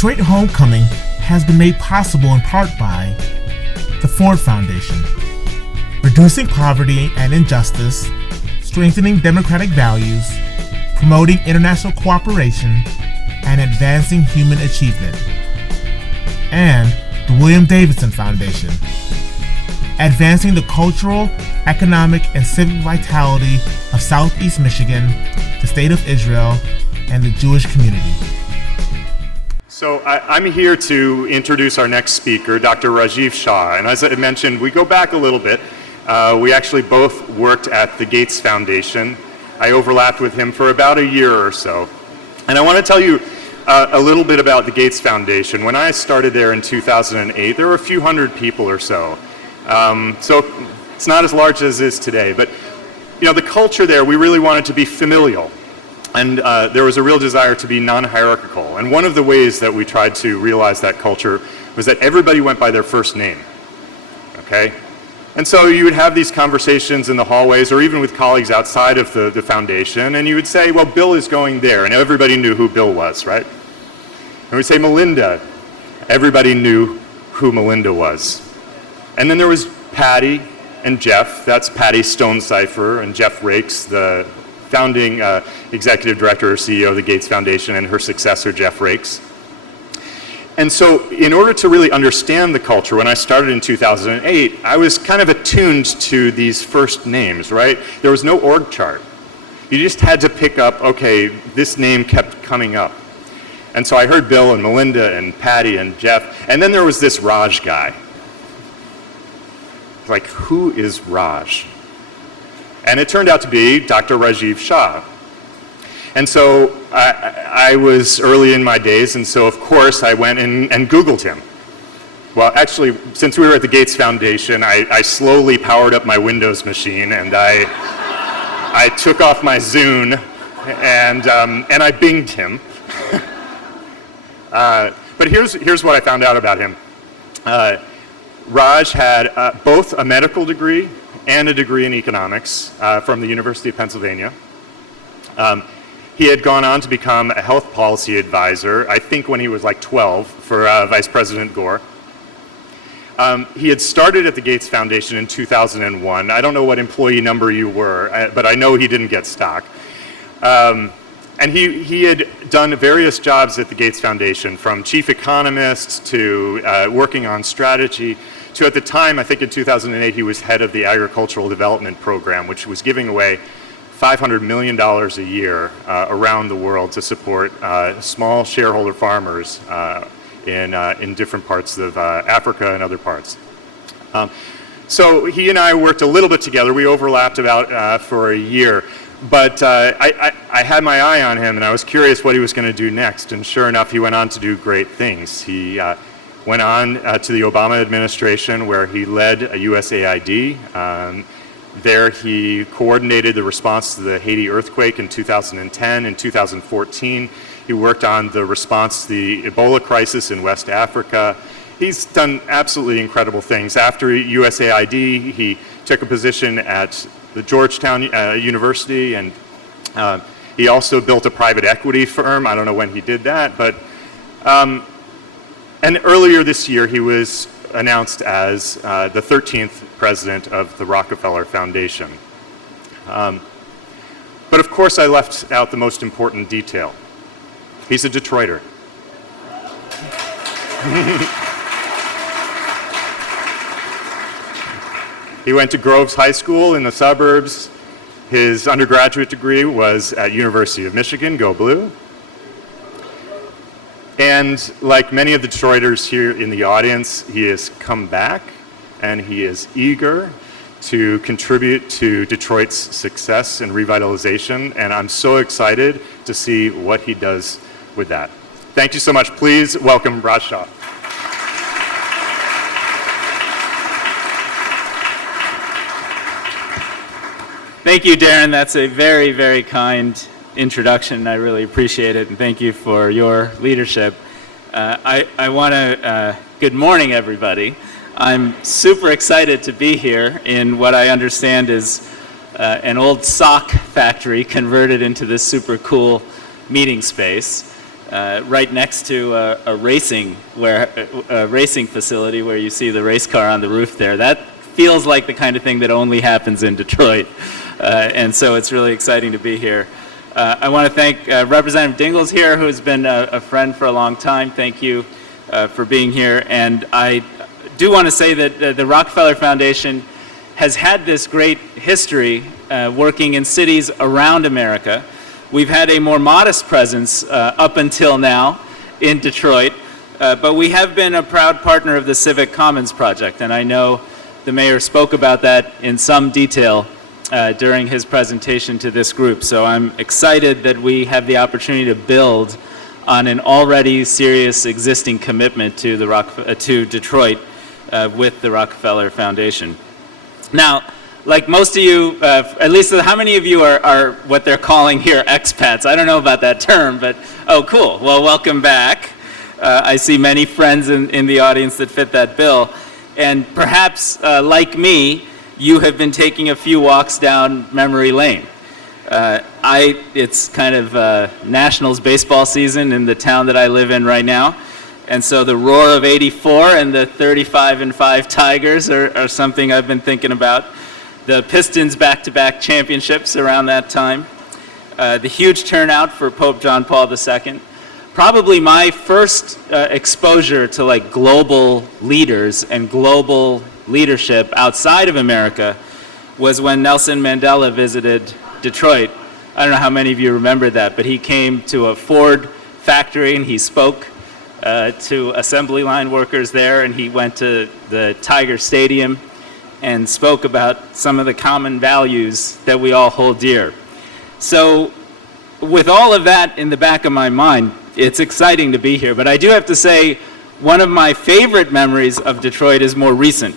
Detroit Homecoming has been made possible in part by the Ford Foundation, reducing poverty and injustice, strengthening democratic values, promoting international cooperation, and advancing human achievement, and the William Davidson Foundation, advancing the cultural, economic, and civic vitality of Southeast Michigan, the State of Israel, and the Jewish community. So I'm here to introduce our next speaker, Dr. Rajiv Shah. And as I mentioned, we go back a little bit. We actually both worked at the Gates Foundation. I overlapped with him for about a year or so. And I want to tell you a little bit about the Gates Foundation. When I started there in 2008, there were a few hundred people or so. So it's not as large as it is today. But the culture there, we really wanted to be familial. And there was a real desire to be non-hierarchical. And one of the ways that we tried to realize that culture was that everybody went by their first name, okay? And so you would have these conversations in the hallways or even with colleagues outside of the foundation, and you would say, well, Bill is going there, and everybody knew who Bill was, right? And we'd say, Melinda. Everybody knew who Melinda was. And then there was Patty and Jeff. That's Patty Stonecipher and Jeff Rakes, the founding executive director or CEO of the Gates Foundation, and her successor, Jeff Rakes. And so in order to really understand the culture, when I started in 2008, I was kind of attuned to these first names, right? There was no org chart. You just had to pick up, okay, this name kept coming up. And so I heard Bill and Melinda and Patty and Jeff, and then there was this Raj guy. Like, who is Raj? And it turned out to be Dr. Rajiv Shah. And so I was early in my days, and so of course I went and Googled him. Well, actually, since we were at the Gates Foundation, I slowly powered up my Windows machine, and I took off my Zune, and I binged him. But here's what I found out about him. Raj had both a medical degree and a degree in economics from the University of Pennsylvania. He had gone on to become a health policy advisor, I think when he was like 12, for Vice President Gore. He had started at the Gates Foundation in 2001. I don't know what employee number you were, but I know he didn't get stock. And he had done various jobs at the Gates Foundation, from chief economist to working on strategy, to at the time, I think in 2008, he was head of the Agricultural Development Program, which was giving away $500 million a year around the world to support small shareholder farmers in different parts of Africa and other parts. So he and I worked a little bit together. We overlapped about for a year. But I had my eye on him, and I was curious what he was going to do next. And sure enough, he went on to do great things. He went on to the Obama administration, where he led a USAID. There he coordinated the response to the Haiti earthquake in 2010. In 2014, he worked on the response to the Ebola crisis in West Africa. He's done absolutely incredible things. After USAID, he took a position at the Georgetown University, and he also built a private equity firm. I don't know when he did that, but and earlier this year he was announced as the 13th president of the Rockefeller Foundation. But of course I left out the most important detail. He's a Detroiter. He went to Groves High School in the suburbs. His undergraduate degree was at University of Michigan, go Blue. And like many of the Detroiters here in the audience, he has come back, and he is eager to contribute to Detroit's success and revitalization, and I'm so excited to see what he does with that. Thank you so much. Please welcome Raj Shah. Thank you, Darren. That's a very, very kind introduction. I really appreciate it, and thank you for your leadership. I want to, good morning, everybody. I'm super excited to be here in what I understand is an old sock factory converted into this super cool meeting space. right next to a racing facility where you see the race car on the roof there. That feels like the kind of thing that only happens in Detroit. And so it's really exciting to be here. I want to thank Representative Dingell's here, who's been a friend for a long time. Thank you for being here. And I do want to say that the Rockefeller Foundation has had this great history working in cities around America. We've had a more modest presence up until now in Detroit, but we have been a proud partner of the Civic Commons Project, and I know the mayor spoke about that in some detail during his presentation to this group. So I'm excited that we have the opportunity to build on an already serious existing commitment to Detroit with the Rockefeller Foundation. Now, like most of you, at least how many of you are what they're calling here expats? I don't know about that term, but oh, cool. Well, welcome back. I see many friends in the audience that fit that bill. And perhaps, like me, you have been taking a few walks down memory lane. It's kind of Nationals baseball season in the town that I live in right now. And so the roar of '84 and the 35-5 Tigers are something I've been thinking about. The Pistons back-to-back championships around that time. The huge turnout for Pope John Paul II. Probably my first exposure to like global leaders and global leadership outside of America was when Nelson Mandela visited Detroit. I don't know how many of you remember that, but he came to a Ford factory and he spoke to assembly line workers there, and he went to the Tiger Stadium and spoke about some of the common values that we all hold dear. So with all of that in the back of my mind, it's exciting to be here. But I do have to say, one of my favorite memories of Detroit is more recent.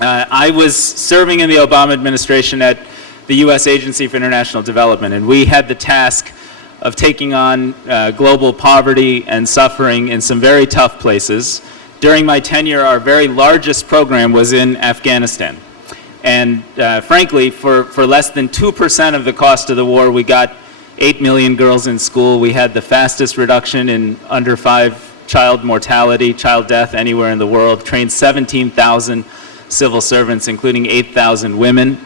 I was serving in the Obama administration at the U.S. Agency for International Development, and we had the task of taking on global poverty and suffering in some very tough places. During my tenure, our very largest program was in Afghanistan. And frankly, for less than 2% of the cost of the war, we got 8 million girls in school. We had the fastest reduction in under 5 child mortality, child death anywhere in the world, trained 17,000 civil servants, including 8,000 women,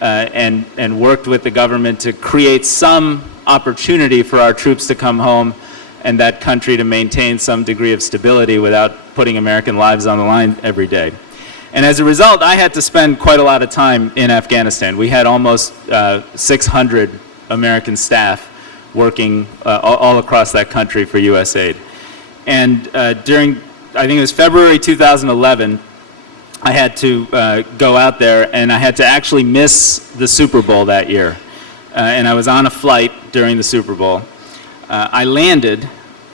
and worked with the government to create some opportunity for our troops to come home and that country to maintain some degree of stability without putting American lives on the line every day. And as a result, I had to spend quite a lot of time in Afghanistan. We had almost 600 American staff working all across that country for USAID. And during, I think it was February 2011, I had to go out there, and I had to actually miss the Super Bowl that year. And I was on a flight during the Super Bowl. I landed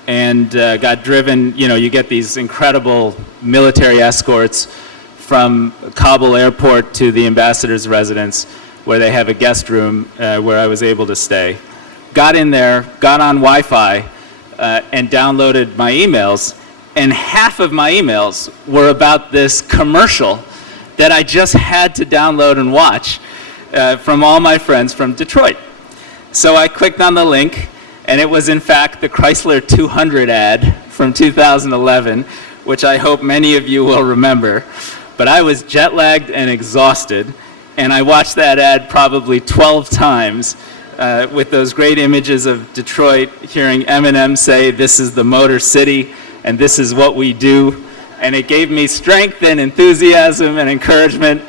and got driven, you get these incredible military escorts from Kabul airport to the ambassador's residence, where they have a guest room where I was able to stay. Got in there, got on Wi-Fi, and downloaded my emails. And half of my emails were about this commercial that I just had to download and watch from all my friends from Detroit. So I clicked on the link, and it was in fact the Chrysler 200 ad from 2011, which I hope many of you will remember. But I was jet lagged and exhausted, and I watched that ad probably 12 times with those great images of Detroit, hearing Eminem say, "This is the Motor City, and this is what we do." And it gave me strength and enthusiasm and encouragement.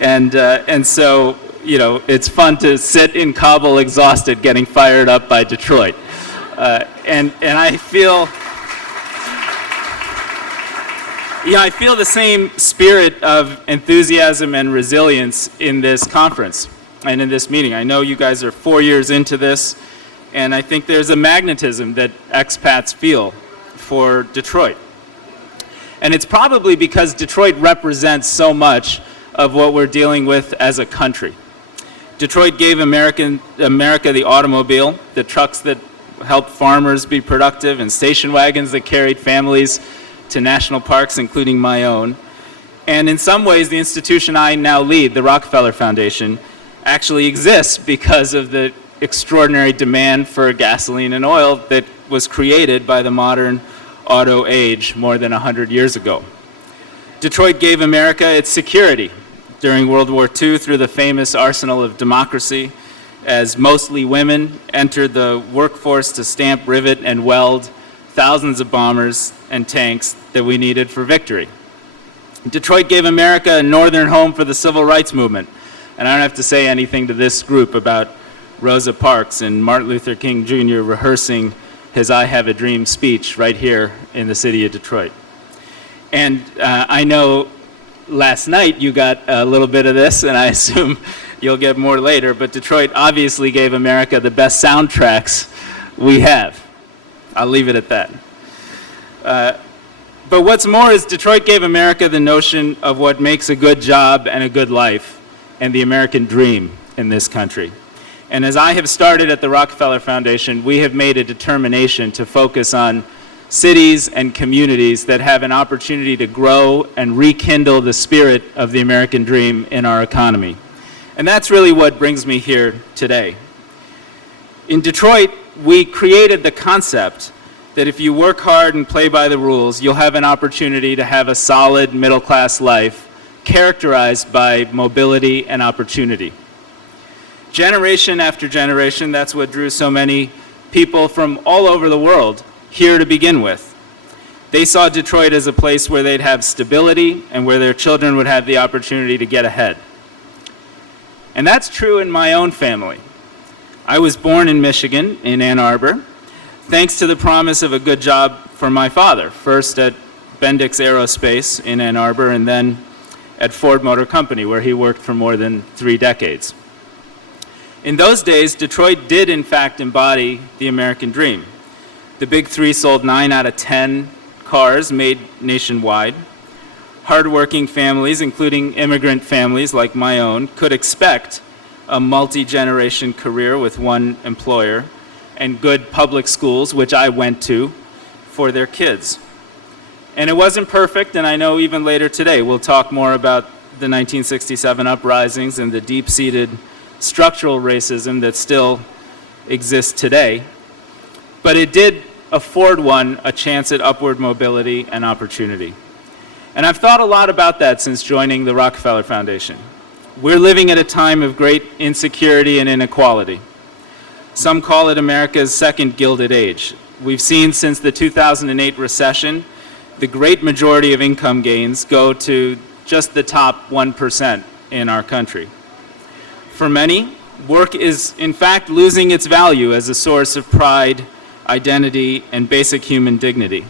And so, it's fun to sit in Kabul exhausted, getting fired up by Detroit. And I feel, I feel the same spirit of enthusiasm and resilience in this conference and in this meeting. I know you guys are 4 years into this, and I think there's a magnetism that expats feel for Detroit. And it's probably because Detroit represents so much of what we're dealing with as a country. Detroit gave America the automobile, the trucks that helped farmers be productive, and station wagons that carried families to national parks, including my own. And in some ways, the institution I now lead, the Rockefeller Foundation, actually exists because of the extraordinary demand for gasoline and oil that was created by the modern auto age more than 100 years ago. Detroit gave America its security during World War II through the famous arsenal of democracy, as mostly women entered the workforce to stamp, rivet, and weld thousands of bombers and tanks that we needed for victory. Detroit gave America a northern home for the civil rights movement. And I don't have to say anything to this group about Rosa Parks and Martin Luther King Jr. rehearsing his I Have a Dream speech right here in the city of Detroit. And I know last night you got a little bit of this, and I assume you'll get more later, but Detroit obviously gave America the best soundtracks we have. I'll leave it at that. But what's more is Detroit gave America the notion of what makes a good job and a good life and the American dream in this country. And as I have started at the Rockefeller Foundation, we have made a determination to focus on cities and communities that have an opportunity to grow and rekindle the spirit of the American dream in our economy. And that's really what brings me here today. In Detroit, we created the concept that if you work hard and play by the rules, you'll have an opportunity to have a solid middle-class life characterized by mobility and opportunity. Generation after generation, that's what drew so many people from all over the world here to begin with. They saw Detroit as a place where they'd have stability and where their children would have the opportunity to get ahead. And that's true in my own family. I was born in Michigan, in Ann Arbor, thanks to the promise of a good job for my father, first at Bendix Aerospace in Ann Arbor and then at Ford Motor Company, where he worked for more than 3 decades. In those days, Detroit did in fact embody the American dream. The Big Three sold 9 out of 10 cars made nationwide. Hardworking families, including immigrant families like my own, could expect a multi-generation career with one employer and good public schools, which I went to, for their kids. And it wasn't perfect, and I know even later today we'll talk more about the 1967 uprisings and the deep-seated structural racism that still exists today. But it did afford one a chance at upward mobility and opportunity. And I've thought a lot about that since joining the Rockefeller Foundation. We're living at a time of great insecurity and inequality. Some call it America's second Gilded Age. We've seen since the 2008 recession, the great majority of income gains go to just the top 1% in our country. For many, work is in fact losing its value as a source of pride, identity, and basic human dignity.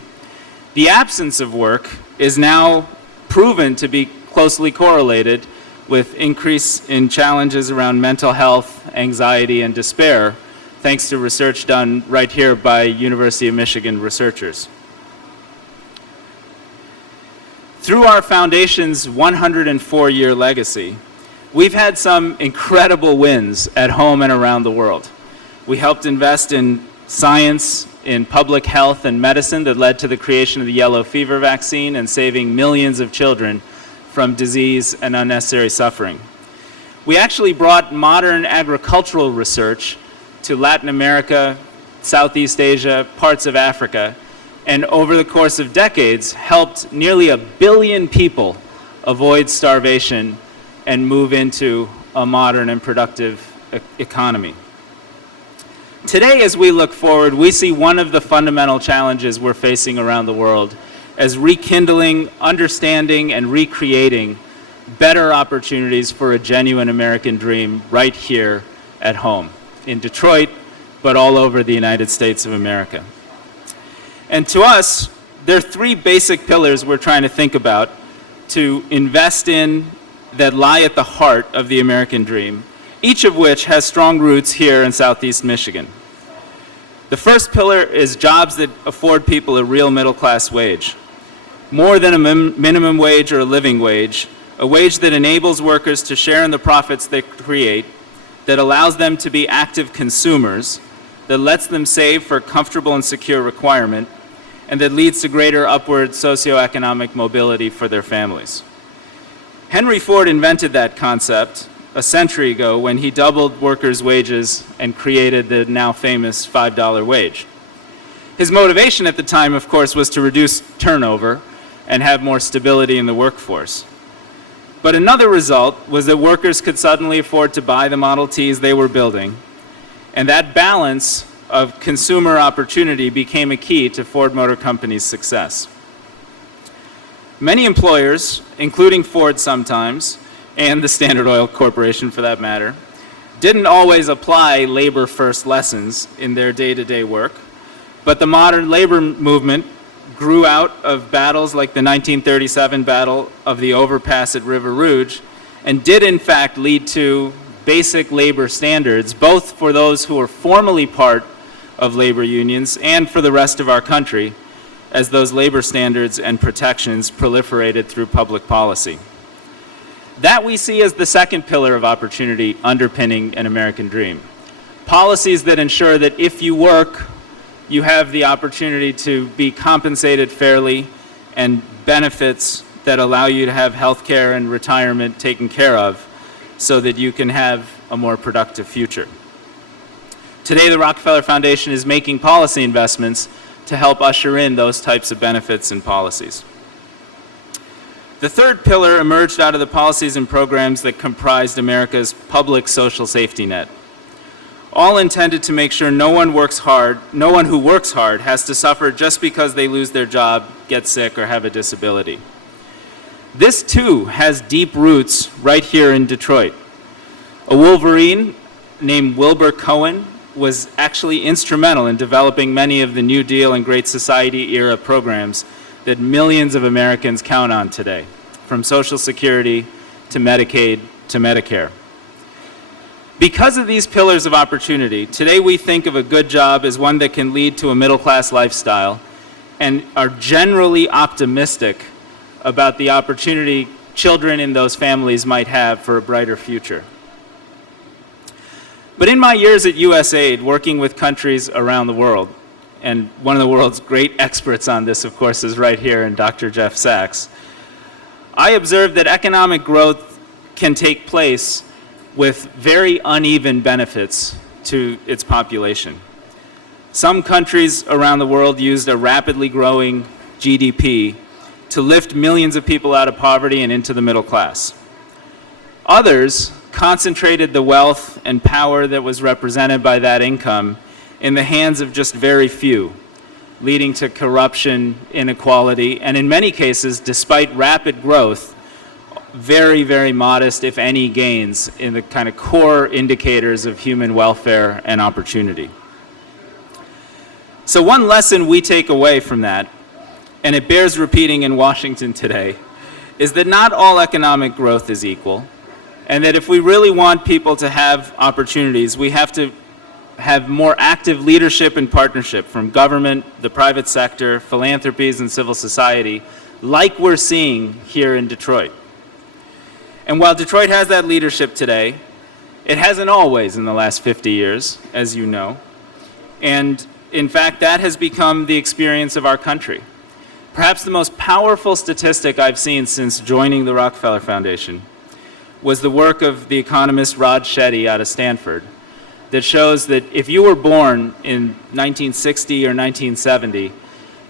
The absence of work is now proven to be closely correlated with increase in challenges around mental health, anxiety, and despair, thanks to research done right here by University of Michigan researchers. Through our foundation's 104-year legacy, we've had some incredible wins at home and around the world. We helped invest in science, in public health and medicine that led to the creation of the yellow fever vaccine and saving millions of children from disease and unnecessary suffering. We actually brought modern agricultural research to Latin America, Southeast Asia, parts of Africa, and over the course of decades helped nearly 1 billion people avoid starvation and move into a modern and productive economy. Today, as we look forward, we see one of the fundamental challenges we're facing around the world as rekindling, understanding, and recreating better opportunities for a genuine American dream right here at home, in Detroit, but all over the United States of America. And to us, there are 3 basic pillars we're trying to think about to invest in that lie at the heart of the American dream, each of which has strong roots here in Southeast Michigan. The first pillar is jobs that afford people a real middle-class wage, more than a minimum wage or a living wage, a wage that enables workers to share in the profits they create, that allows them to be active consumers, that lets them save for comfortable and secure retirement, and that leads to greater upward socioeconomic mobility for their families. Henry Ford invented that concept a century ago when he doubled workers' wages and created the now famous $5 wage. His motivation at the time, of course, was to reduce turnover and have more stability in the workforce. But another result was that workers could suddenly afford to buy the Model Ts they were building, and that balance of consumer opportunity became a key to Ford Motor Company's success. Many employers, including Ford sometimes, and the Standard Oil Corporation for that matter, didn't always apply labor-first lessons in their day-to-day work, but the modern labor movement grew out of battles like the 1937 Battle of the Overpass at River Rouge, and did in fact lead to basic labor standards, both for those who were formally part of labor unions and for the rest of our country, as those labor standards and protections proliferated through public policy. That we see as the second pillar of opportunity underpinning an American dream. Policies that ensure that if you work, you have the opportunity to be compensated fairly, and benefits that allow you to have health care and retirement taken care of so that you can have a more productive future. Today, the Rockefeller Foundation is making policy investments to help usher in those types of benefits and policies. The third pillar emerged out of the policies and programs that comprised America's public social safety net, all intended to make sure no one who works hard has to suffer just because they lose their job, get sick, or have a disability. This too has deep roots right here in Detroit. A Wolverine named Wilbur Cohen was actually instrumental in developing many of the New Deal and Great Society era programs that millions of Americans count on today, from Social Security to Medicaid to Medicare. Because of these pillars of opportunity, today we think of a good job as one that can lead to a middle-class lifestyle, and are generally optimistic about the opportunity children in those families might have for a brighter future. But in my years at USAID, working with countries around the world, and one of the world's great experts on this, of course, is right here in Dr. Jeff Sachs, I observed that economic growth can take place with very uneven benefits to its population. Some countries around the world used a rapidly growing GDP to lift millions of people out of poverty and into the middle class. Others concentrated the wealth and power that was represented by that income in the hands of just very few, leading to corruption, inequality, and in many cases, despite rapid growth, very, very modest, if any, gains in the kind of core indicators of human welfare and opportunity. So one lesson we take away from that, and it bears repeating in Washington today, is that not all economic growth is equal, and that if we really want people to have opportunities, we have to have more active leadership and partnership from government, the private sector, philanthropies, and civil society, like we're seeing here in Detroit. And while Detroit has that leadership today, it hasn't always in the last 50 years, as you know. And in fact, that has become the experience of our country. Perhaps the most powerful statistic I've seen since joining the Rockefeller Foundation was the work of the economist Raj Shetty out of Stanford, that shows that if you were born in 1960 or 1970,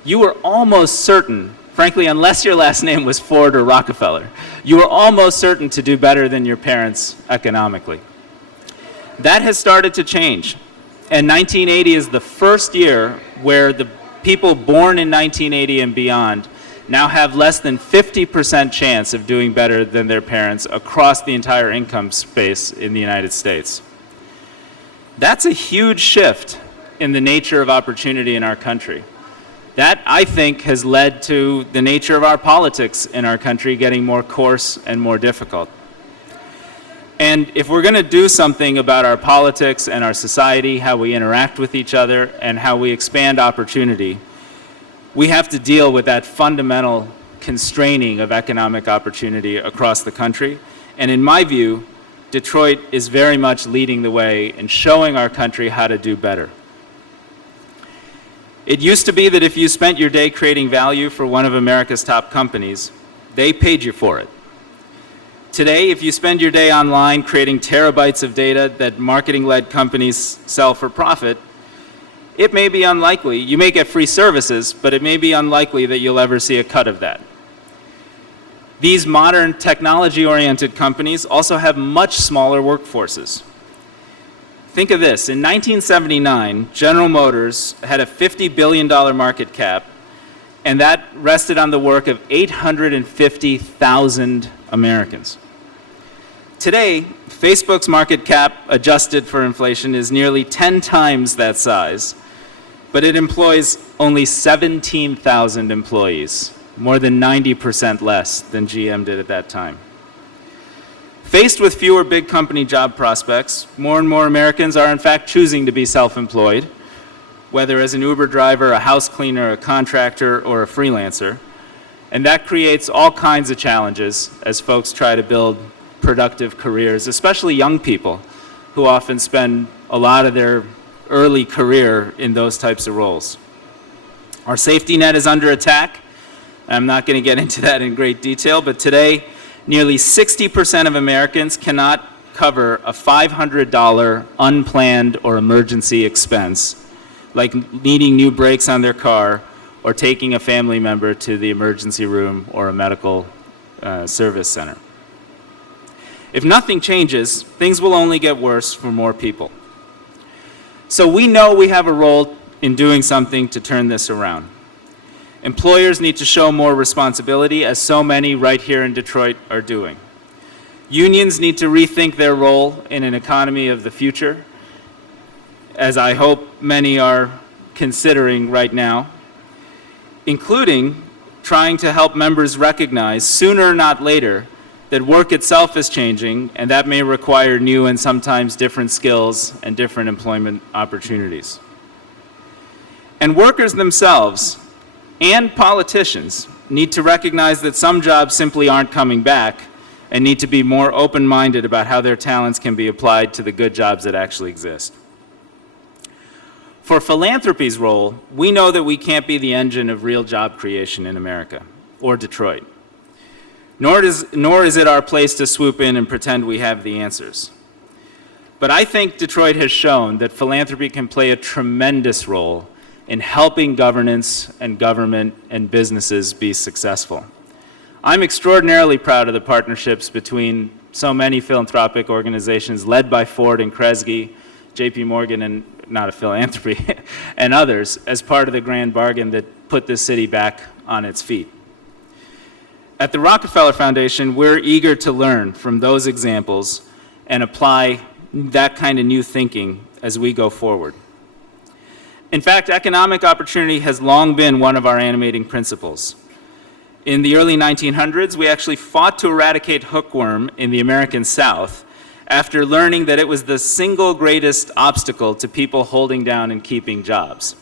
you were almost certain, frankly, unless your last name was Ford or Rockefeller, you were almost certain to do better than your parents economically. That has started to change. And 1980 is the first year where the people born in 1980 and beyond now have less than 50% chance of doing better than their parents across the entire income space in the United States. That's a huge shift in the nature of opportunity in our country. That, I think, has led to the nature of our politics in our country getting more coarse and more difficult. And if we're going to do something about our politics and our society, how we interact with each other, and how we expand opportunity, we have to deal with that fundamental constraining of economic opportunity across the country. And in my view, Detroit is very much leading the way in showing our country how to do better. It used to be that if you spent your day creating value for one of America's top companies, they paid you for it. Today, if you spend your day online creating terabytes of data that marketing-led companies sell for profit, it may be unlikely. You may get free services, but it may be unlikely that you'll ever see a cut of that. These modern technology-oriented companies also have much smaller workforces. Think of this. In 1979, General Motors had a $50 billion market cap, and that rested on the work of 850,000 Americans. Today, Facebook's market cap, adjusted for inflation, is nearly 10 times that size, but it employs only 17,000 employees, more than 90% less than GM did at that time. Faced with fewer big company job prospects, more and more Americans are in fact choosing to be self-employed, whether as an Uber driver, a house cleaner, a contractor, or a freelancer. And that creates all kinds of challenges as folks try to build productive careers, especially young people who often spend a lot of their early career in those types of roles. Our safety net is under attack. I'm not going to get into that in great detail, but today, nearly 60% of Americans cannot cover a $500 unplanned or emergency expense, like needing new brakes on their car or taking a family member to the emergency room or a medical service center. If nothing changes, things will only get worse for more people. So we know we have a role in doing something to turn this around. Employers need to show more responsibility, as so many right here in Detroit are doing. Unions need to rethink their role in an economy of the future, as I hope many are considering right now, including trying to help members recognize sooner, not later, that work itself is changing, and that may require new and sometimes different skills and different employment opportunities. And workers themselves and politicians need to recognize that some jobs simply aren't coming back and need to be more open-minded about how their talents can be applied to the good jobs that actually exist. For philanthropy's role, we know that we can't be the engine of real job creation in America or Detroit. Nor is it our place to swoop in and pretend we have the answers. But I think Detroit has shown that philanthropy can play a tremendous role in helping governance and government and businesses be successful. I'm extraordinarily proud of the partnerships between so many philanthropic organizations led by Ford and Kresge, JP Morgan, and not a philanthropy, and others as part of the grand bargain that put this city back on its feet. At the Rockefeller Foundation, we're eager to learn from those examples and apply that kind of new thinking as we go forward. In fact, economic opportunity has long been one of our animating principles. In the early 1900s, we actually fought to eradicate hookworm in the American South after learning that it was the single greatest obstacle to people holding down and keeping jobs.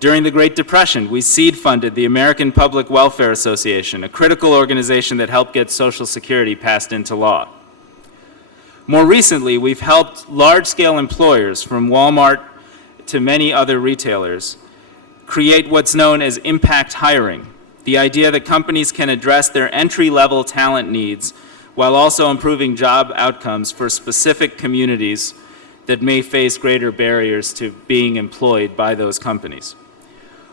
During the Great Depression, we seed funded the American Public Welfare Association, a critical organization that helped get Social Security passed into law. More recently, we've helped large-scale employers from Walmart to many other retailers create what's known as impact hiring, the idea that companies can address their entry-level talent needs while also improving job outcomes for specific communities that may face greater barriers to being employed by those companies.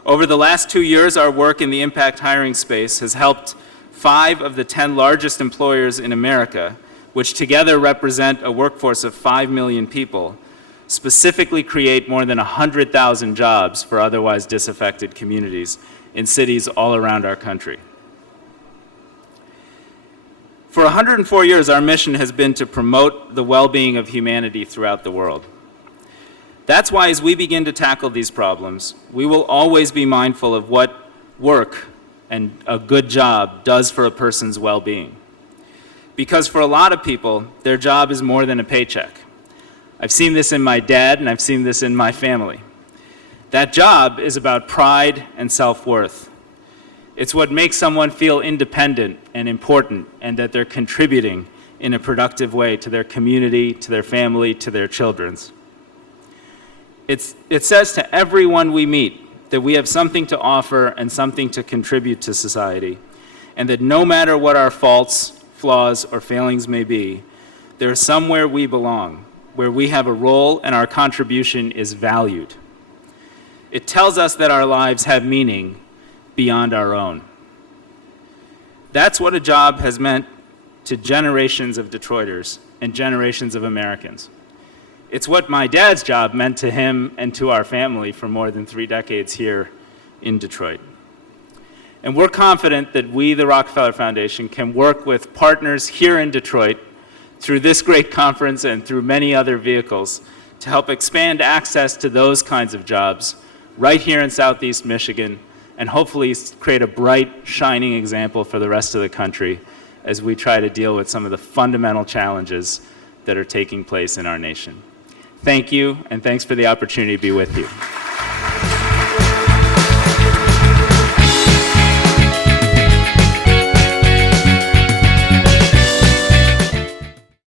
Over the last 2 years, our work in the impact hiring space has helped 5 of the 10 largest employers in America, which together represent a workforce of 5 million people, specifically create more than 100,000 jobs for otherwise disaffected communities in cities all around our country. For 104 years, our mission has been to promote the well-being of humanity throughout the world. That's why as we begin to tackle these problems, we will always be mindful of what work and a good job does for a person's well-being. Because for a lot of people, their job is more than a paycheck. I've seen this in my dad, and I've seen this in my family. That job is about pride and self-worth. It's what makes someone feel independent and important, and that they're contributing in a productive way to their community, to their family, to their children's. It says to everyone we meet that we have something to offer and something to contribute to society, and that no matter what our faults, flaws, or failings may be, there is somewhere we belong, where we have a role and our contribution is valued. It tells us that our lives have meaning beyond our own. That's what a job has meant to generations of Detroiters and generations of Americans. It's what my dad's job meant to him and to our family for more than 3 decades here in Detroit. And we're confident that we, the Rockefeller Foundation, can work with partners here in Detroit through this great conference and through many other vehicles to help expand access to those kinds of jobs right here in Southeast Michigan, and hopefully create a bright, shining example for the rest of the country as we try to deal with some of the fundamental challenges that are taking place in our nation. Thank you, and thanks for the opportunity to be with you.